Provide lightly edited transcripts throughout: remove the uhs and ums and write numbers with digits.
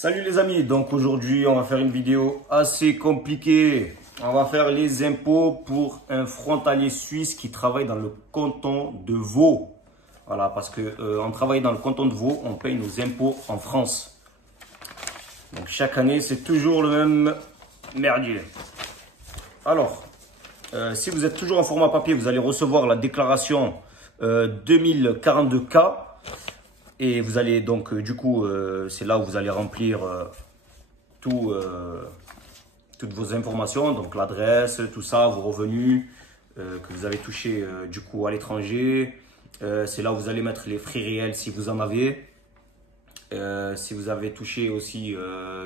Salut les amis, donc aujourd'hui on va faire une vidéo assez compliquée. On va faire les impôts pour un frontalier suisse qui travaille dans le canton de Vaud. Voilà, parce que on travaille dans le canton de Vaud, on paye nos impôts en France. Donc chaque année c'est toujours le même merdier. Alors, si vous êtes toujours en format papier, vous allez recevoir la déclaration 2042K. Et vous allez donc, du coup, c'est là où vous allez remplir toutes vos informations, donc l'adresse, tout ça, vos revenus que vous avez touchés du coup à l'étranger. C'est là où vous allez mettre les frais réels si vous en avez. Si vous avez touché aussi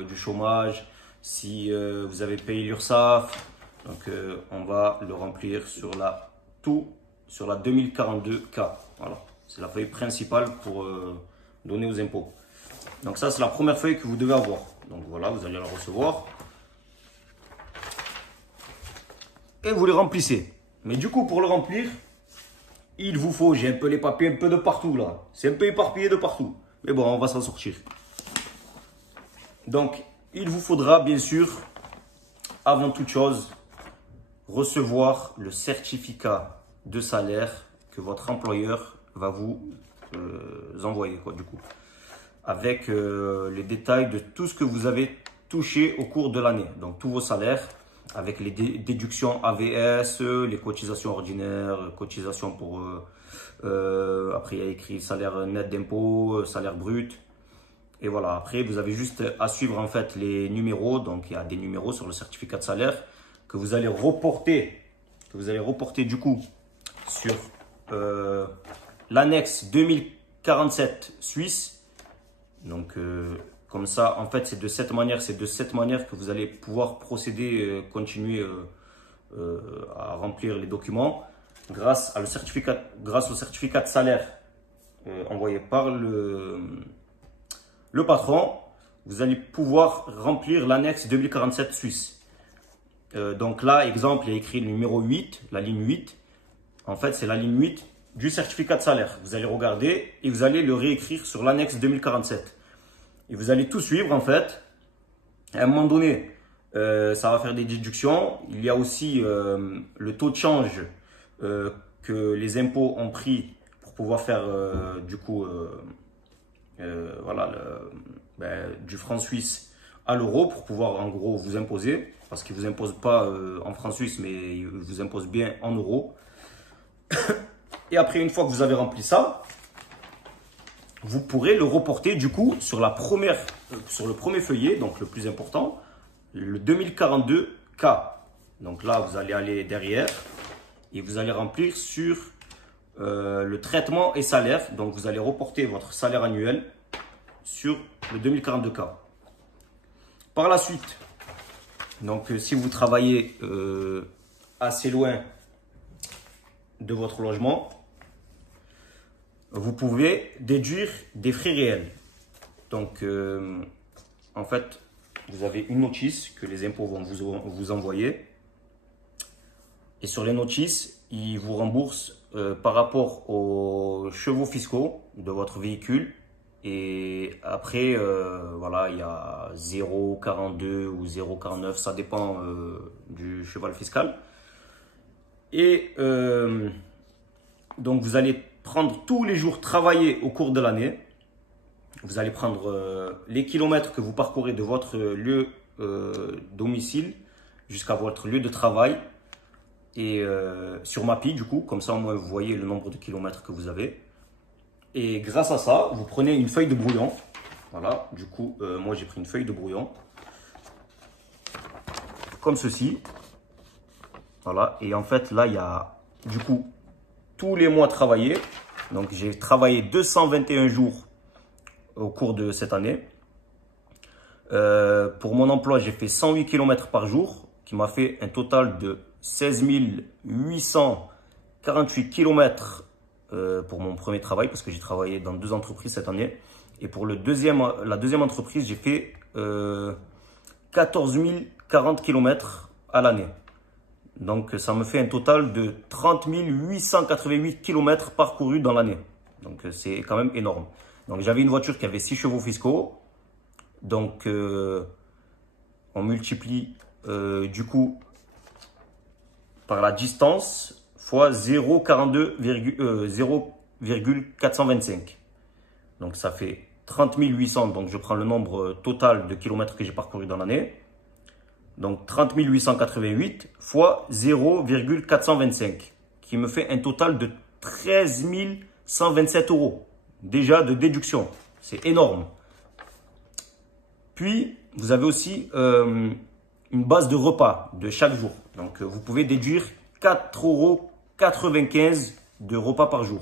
du chômage, si vous avez payé l'URSSAF. Donc on va le remplir sur la 2042K. Voilà. C'est la feuille principale pour donner aux impôts. Donc ça, c'est la première feuille que vous devez avoir. Donc voilà, vous allez la recevoir. Et vous les remplissez. Mais du coup, pour le remplir, il vous faut, j'ai un peu les papiers un peu de partout là. C'est un peu éparpillé de partout. Mais bon, on va s'en sortir. Donc, il vous faudra bien sûr, avant toute chose, recevoir le certificat de salaire que votre employeur va vous envoyer, quoi, du coup, avec les détails de tout ce que vous avez touché au cours de l'année. Donc, tous vos salaires, avec les déductions AVS, les cotisations ordinaires, cotisations pour... après, il y a écrit salaire net d'impôt, salaire brut. Et voilà, après, vous avez juste à suivre en fait les numéros. Donc, il y a des numéros sur le certificat de salaire que vous allez reporter du coup sur l'annexe 2047 suisse. Donc comme ça, en fait, c'est de cette manière que vous allez pouvoir procéder, continuer à remplir les documents grâce au certificat de salaire envoyé par le patron. Vous allez pouvoir remplir l'annexe 2047 suisse. Donc là, exemple, il y a écrit le numéro 8, la ligne 8. En fait, c'est la ligne 8 du certificat de salaire. Vous allez regarder et vous allez le réécrire sur l'annexe 2047. Et vous allez tout suivre, en fait. À un moment donné, ça va faire des déductions. Il y a aussi le taux de change que les impôts ont pris pour pouvoir faire, du coup, voilà, du franc suisse à l'euro pour pouvoir, en gros, vous imposer. Parce qu'ils ne vous imposent pas en franc suisse, mais ils vous imposent bien en euros. Et après, une fois que vous avez rempli ça, vous pourrez le reporter du coup sur le premier feuillet, donc le plus important, le 2042K. Donc là, vous allez aller derrière et vous allez remplir sur le traitement et salaire. Donc vous allez reporter votre salaire annuel sur le 2042K. Par la suite, donc si vous travaillez assez loin de votre logement, vous pouvez déduire des frais réels. Donc, en fait, vous avez une notice que les impôts vont vous envoyer. Et sur les notices, ils vous remboursent par rapport aux chevaux fiscaux de votre véhicule. Et après, voilà, il y a 0,42 ou 0,49, ça dépend du cheval fiscal. Et donc, vous allez prendre tous les jours travaillés au cours de l'année. Vous allez prendre les kilomètres que vous parcourez de votre lieu domicile jusqu'à votre lieu de travail. Et sur Mappy, du coup, comme ça, au moins, vous voyez le nombre de kilomètres que vous avez. Et grâce à ça, vous prenez une feuille de brouillon. Voilà, du coup, moi, j'ai pris une feuille de brouillon. Comme ceci. Voilà, et en fait, là, il y a, du coup, tous les mois travaillés. Donc, j'ai travaillé 221 jours au cours de cette année. Pour mon emploi, j'ai fait 108 km par jour, qui m'a fait un total de 16 848 km pour mon premier travail, parce que j'ai travaillé dans 2 entreprises cette année. Et pour la deuxième entreprise, j'ai fait 14 040 km à l'année. Donc, ça me fait un total de 30 888 km parcourus dans l'année. Donc, c'est quand même énorme. Donc, j'avais une voiture qui avait 6 chevaux fiscaux. Donc, on multiplie du coup par la distance fois 0,425. Donc, ça fait 30 800. Donc, je prends le nombre total de kilomètres que j'ai parcouru dans l'année. Donc, 30 888 fois 0,425, qui me fait un total de 13 127 euros. Déjà de déduction. C'est énorme. Puis, vous avez aussi une base de repas de chaque jour. Donc, vous pouvez déduire 4,95 € de repas par jour.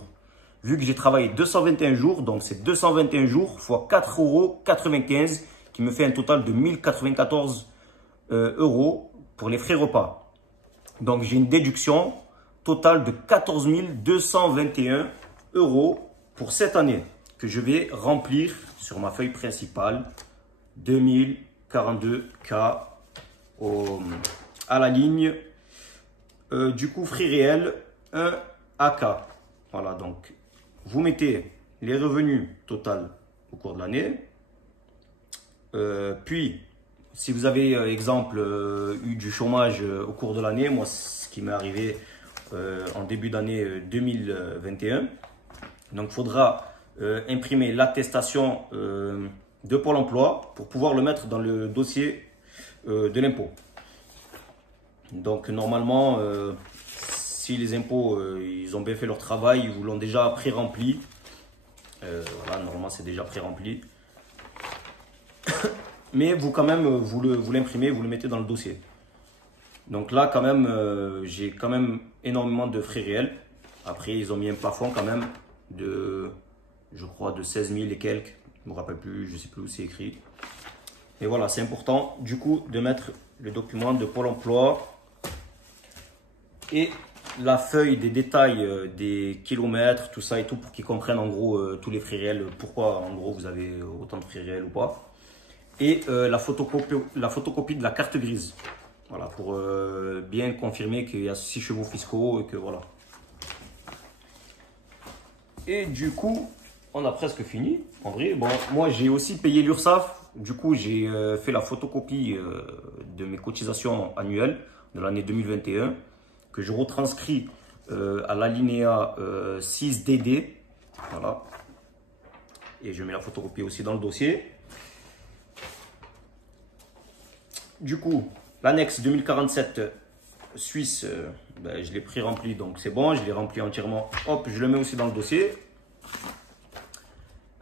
Vu que j'ai travaillé 221 jours, donc c'est 221 jours fois 4,95 € qui me fait un total de 1094 euros pour les frais repas. Donc, j'ai une déduction totale de 14 221 euros pour cette année que je vais remplir sur ma feuille principale. 2042 K à la ligne du coup frais réel 1 AK. Voilà, donc vous mettez les revenus total au cours de l'année. Puis, si vous avez, exemple, eu du chômage au cours de l'année, moi, ce qui m'est arrivé en début d'année 2021. Donc, il faudra imprimer l'attestation de Pôle emploi pour pouvoir le mettre dans le dossier de l'impôt. Donc, normalement, si les impôts, ils ont bien fait leur travail, ils vous l'ont déjà pré-rempli. Voilà, normalement, c'est déjà pré-rempli. Mais vous, quand même, vous l'imprimez, vous le mettez dans le dossier. Donc là, quand même, j'ai quand même énormément de frais réels. Après, ils ont mis un plafond quand même de, je crois, de 16 000 et quelques. Je ne me rappelle plus, je ne sais plus où c'est écrit. Et voilà, c'est important du coup de mettre le document de Pôle emploi et la feuille des détails des kilomètres, tout ça et tout, pour qu'ils comprennent en gros tous les frais réels, pourquoi en gros vous avez autant de frais réels ou pas. Et la photocopie de la carte grise. Voilà, pour bien confirmer qu'il y a 6 chevaux fiscaux et que voilà. Et du coup, on a presque fini. En vrai, bon, moi j'ai aussi payé l'URSSAF. Du coup, j'ai fait la photocopie de mes cotisations annuelles de l'année 2021 que je retranscris à l'alinéa 6DD. Voilà. Et je mets la photocopie aussi dans le dossier. Du coup, l'annexe 2047 Suisse, ben, je l'ai pré-rempli, donc c'est bon, je l'ai rempli entièrement. Hop, je le mets aussi dans le dossier.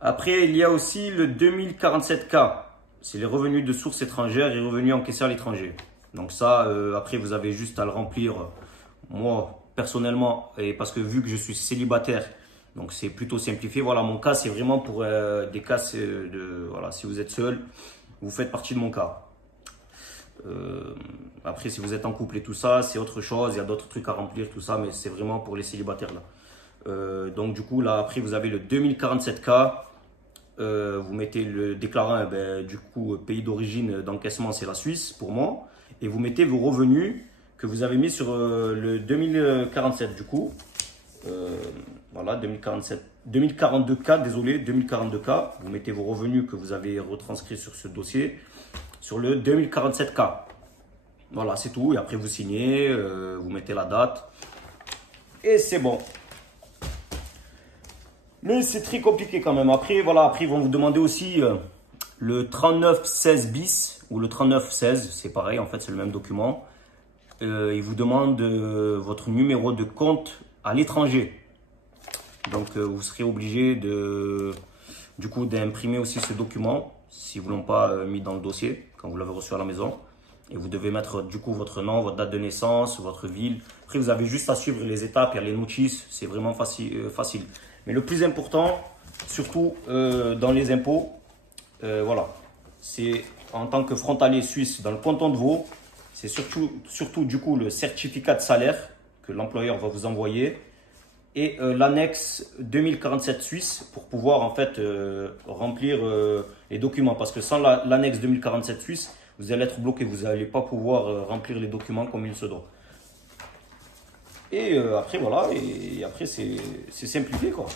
Après, il y a aussi le 2047K. C'est les revenus de sources étrangères et revenus encaissés à l'étranger. Donc ça, après, vous avez juste à le remplir. Moi, personnellement, et parce que vu que je suis célibataire, donc c'est plutôt simplifié. Voilà, mon cas, c'est vraiment pour des cas voilà, si vous êtes seul, vous faites partie de mon cas. Après, si vous êtes en couple et tout ça, c'est autre chose. Il y a d'autres trucs à remplir, tout ça, mais c'est vraiment pour les célibataires là. Donc du coup, là, après, vous avez le 2047K. Vous mettez le déclarant, ben, du coup, pays d'origine d'encaissement, c'est la Suisse pour moi. Et vous mettez vos revenus que vous avez mis sur le 2047 du coup. Voilà, 2042K, désolé, 2042K. Vous mettez vos revenus que vous avez retranscrits sur ce dossier sur le 2047K. Voilà, c'est tout. Et après, vous signez, vous mettez la date. Et c'est bon. Mais c'est très compliqué quand même. Après, voilà, après, ils vont vous demander aussi le 3916 bis ou le 3916. C'est pareil, en fait, c'est le même document. Ils vous demandent votre numéro de compte à l'étranger. Donc, vous serez obligé du coup, d'imprimer aussi ce document si vous ne l'avez pas mis dans le dossier quand vous l'avez reçu à la maison. Et vous devez mettre du coup votre nom, votre date de naissance, votre ville. Après, vous avez juste à suivre les étapes, il y a les notices, c'est vraiment facile. Mais le plus important, surtout dans les impôts, voilà, c'est en tant que frontalier suisse dans le canton de Vaud, c'est surtout du coup le certificat de salaire que l'employeur va vous envoyer et l'annexe 2047 suisse pour pouvoir en fait remplir les documents. Parce que sans l'annexe 2047 suisse, vous allez être bloqué, vous n'allez pas pouvoir remplir les documents comme il se doit. Et après, voilà, et après, c'est simplifié, quoi.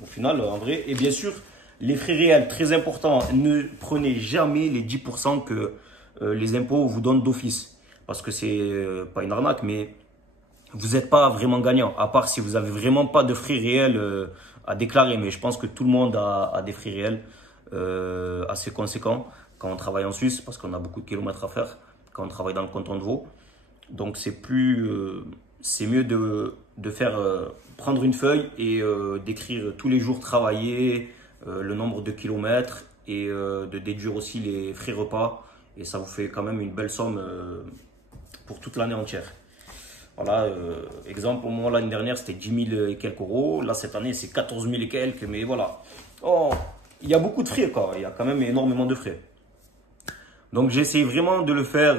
Au final, en vrai, et bien sûr, Les frais réels, très important, ne prenez jamais les 10% que les impôts vous donnent d'office. Parce que c'est pas une arnaque, mais vous n'êtes pas vraiment gagnant. À part si vous avez vraiment pas de frais réels à déclarer. Mais je pense que tout le monde a des frais réels assez conséquents quand on travaille en Suisse, parce qu'on a beaucoup de kilomètres à faire quand on travaille dans le canton de Vaud. Donc c'est mieux de faire prendre une feuille et d'écrire tous les jours travailler, le nombre de kilomètres et de déduire aussi les frais repas. Et ça vous fait quand même une belle somme pour toute l'année entière. Voilà, exemple, au moment l'année dernière, c'était 10 000 et quelques euros. Là, cette année, c'est 14 000 et quelques. Mais voilà, oh, il y a beaucoup de frais, quoi. Il y a quand même énormément de frais. Donc, j'essaie vraiment de le faire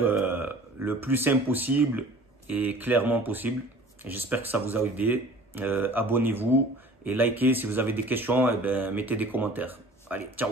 le plus simple possible et clairement possible. J'espère que ça vous a aidé. Abonnez-vous et likez si vous avez des questions. Et ben, mettez des commentaires. Allez, ciao!